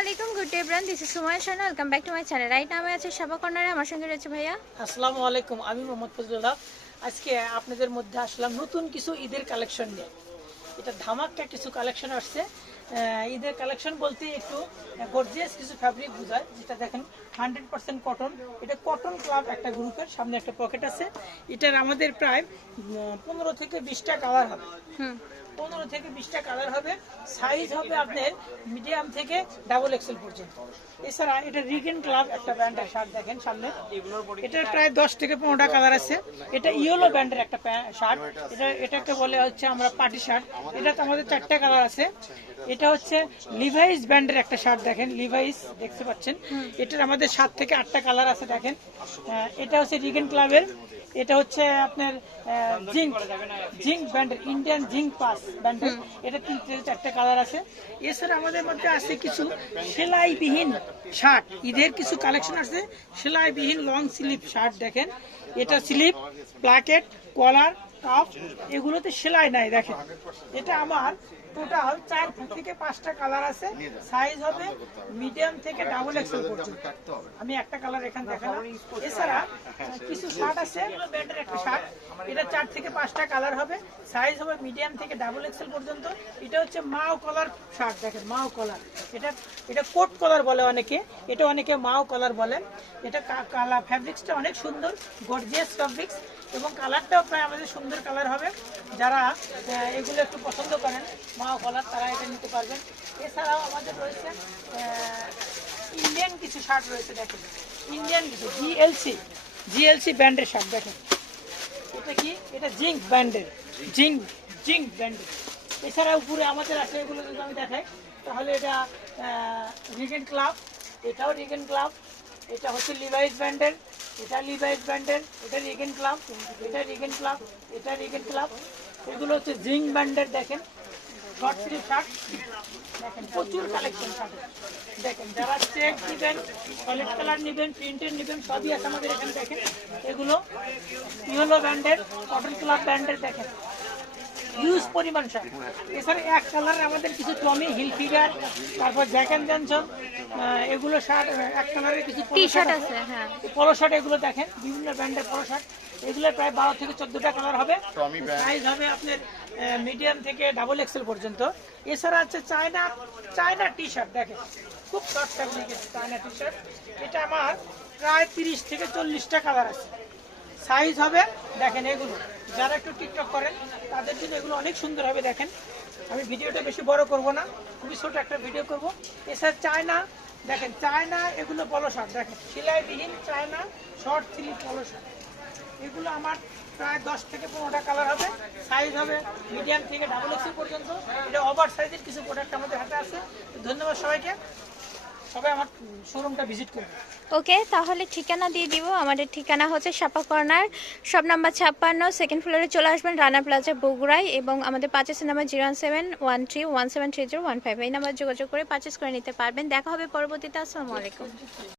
আলাইকুম good day bran this is Sumaya Shana welcome back to my channel right নামে আছে সাবা কর্নারে। আমার সঙ্গে রয়েছে ভাইয়া। আসসালামু আলাইকুম আমি মোহাম্মদ ফজলুল্লাহ আজকে আপনাদের মধ্যে আসলাম নতুন কিছু ঈদের কালেকশন নিয়ে। এটা ধামাক্কা কিছু কালেকশন আসছে। ঈদের কালেকশন বলতে একটু গর্জিয়াস কিছু ফ্যাব্রিক বোঝায় যেটা দেখেন হান্ড্রেড পার্সেন্ট কটন এটা কটন ক্লাব একটা গ্রুপের সামনে একটা পকেট আছে। এটার আমাদের প্রায় পনেরো থেকে বিশটা কালার হবে। হুম। পনেরো থেকে বিশটা কালার হবে সাইজ হবে আপনার মিডিয়াম থেকে ডাবল এক্সেল পর্যন্ত। এছাড়া এটা রিগেন ক্লাব একটা ব্র্যান্ডের শার্ট দেখেন সামনে। এটা প্রায় দশ থেকে পনেরোটা কালার আছে। এটা ইয়েলো ব্র্যান্ডের একটা শার্ট এটা এটাকে বলে হচ্ছে আমরা পার্টি শার্ট এটা তো আমাদের চারটা কালার আছে। এটা হচ্ছে লিভাইস ব্র্যান্ডের একটা শার্ট দেখেন। লিভাইস দেখতে পাচ্ছেন? এটার আমাদের সাত থেকে আটটা কালার আছে দেখেন। এটা হচ্ছে রিগেন ক্লাবের এটা হচ্ছে আপনার জিঙ্ক জিঙ্ক ব্যান্ডের ইন্ডিয়ান জিঙ্ক পাস ব্যান্ডের। এটা তিন চারটে কালার আছে। এছাড়া আমাদের মধ্যে আছে কিছু সেলাইবিহীন শার্ট। ঈদের কিছু কালেকশন আছে। সেলাইবিহীন লং স্লিপ শার্ট দেখেন। এটা স্লিপ প্লাকেট কলার কাপ এগুলোতে সেলাই নাই দেখেন। এটা আমার টোটাল চার থেকে পাঁচটা কালার আছে। সাইজ হবে মিডিয়াম থেকে ডাবল এক্সেল পর্যন্ত। আমি একটা কালার এখানে দেখালাম। এছাড়া কিছু শার্ট আছে। ব্যান্ডের একটা শার্ট এটা চার থেকে পাঁচটা কালার হবে। সাইজ হবে মিডিয়াম থেকে ডাবল এক্সেল পর্যন্ত। এটা হচ্ছে মাও কলার শার্ট দেখেন মাও কলার এটা এটা কোট কলার বলে অনেকে। এটা অনেকে মাও কলার বলে। এটা কালার ফ্যাব্রিক্সটা অনেক সুন্দর গর্জিয়াস ফ্যাব্রিক্স এবং কালারটাও প্রায় আমাদের সুন্দর কালার হবে। যারা এগুলো একটু পছন্দ করেন মাও কলার তারা এটা নিতে পারবেন। এছাড়াও আমাদের রয়েছে ইন্ডিয়ান কিছু শার্ট রয়েছে, দেখেন। ইন্ডিয়ান কিছু জিএলসি জিএলসি ব্র্যান্ডের শার্ট, দেখেন। এটা কি? এটা জিঙ্ক ব্র্যান্ডের, জিঙ্ক জিঙ্ক ব্র্যান্ডের। এছাড়া উপরে আমাদের আছে এগুলো যদি আমি দেখাই, তাহলে এটা রিগেন ক্লাব এটাও রিগেন ক্লাব এটা হচ্ছে লিভাইস ব্র্যান্ডের, এটা লিভাইস ব্র্যান্ডের, এটা রিগেন ক্লাব এটা রিগেন ক্লাব এটা রিগেন ক্লাব এগুলো হচ্ছে জিঙ্ক ব্র্যান্ডের, দেখেন। শর্ট স্লিভ শার্ট প্রচুর কালেকশন শার্ট দেখেন, যারা চেক নেবেন সলিড কালার নেবেন প্রিন্টেড নেবেন, সবই আছে আমাদের এখানে, দেখেন। এগুলো ইয়েলো ব্র্যান্ডের কটন ক্লাব ব্র্যান্ডের দেখেন। হিউজ পরিমাণ শার্ট এছাড়া এক কালারের আমাদের কিছু টমি হিল ফিগার তারপর জ্যাক অ্যান্ড জনসন এগুলো শার্ট এক কালারের কিছু টি শার্ট আছে। হ্যাঁ। পলো শার্ট এগুলো দেখেন বিভিন্ন ব্র্যান্ডের পলো শার্ট এগুলো প্রায় বারো থেকে চোদ্দটা কালার হবে। সাইজ হবে আপনার মিডিয়াম থেকে ডাবল এক্সেল পর্যন্ত। এছাড়া আছে চায়না চায়না টি শার্ট দেখেন। খুব শর্ট ফ্যাব্রিকের চায়না টি শার্ট এটা আমার প্রায় তিরিশ থেকে চল্লিশটা কালার আছে। সাইজ হবে, দেখেন এগুলো। যারা একটু টিকটক করেন, তাদের জন্য এগুলো অনেক সুন্দর হবে, দেখেন। আমি ভিডিওটা বেশি বড় করব না, খুবই ছোট একটা ভিডিও করব। এছাড়া চায়না, দেখেন, চায়না এগুলো পলো শার্ট দেখেন। সেলাইবিহীন China short three polo shirt এগুলো আমার প্রায় দশ থেকে পনেরোটা কালার হবে সাইজ হবে মিডিয়াম থেকে ডাবল এক্সি পর্যন্ত। এটা ওভার সাইজের কিছু প্রোডাক্ট আমাদের হাতে আছে। ধন্যবাদ সবাইকে। ওকে, তাহলে ঠিকানা দিয়ে দিব। আমাদের ঠিকানা হচ্ছে সাপা কর্নার সব নাম্বার ছাপ্পান্ন সেকেন্ড ফ্লোরে চলে আসবেন রানা প্লাজা বগুড়ায় এবং আমাদের পার্চেসের number zero one seven one three one seven three zero one five এই নাম্বার যোগাযোগ করে পার্চেস করে নিতে পারবেন। দেখা হবে পরবর্তীতে, আসসালামু আলাইকুম।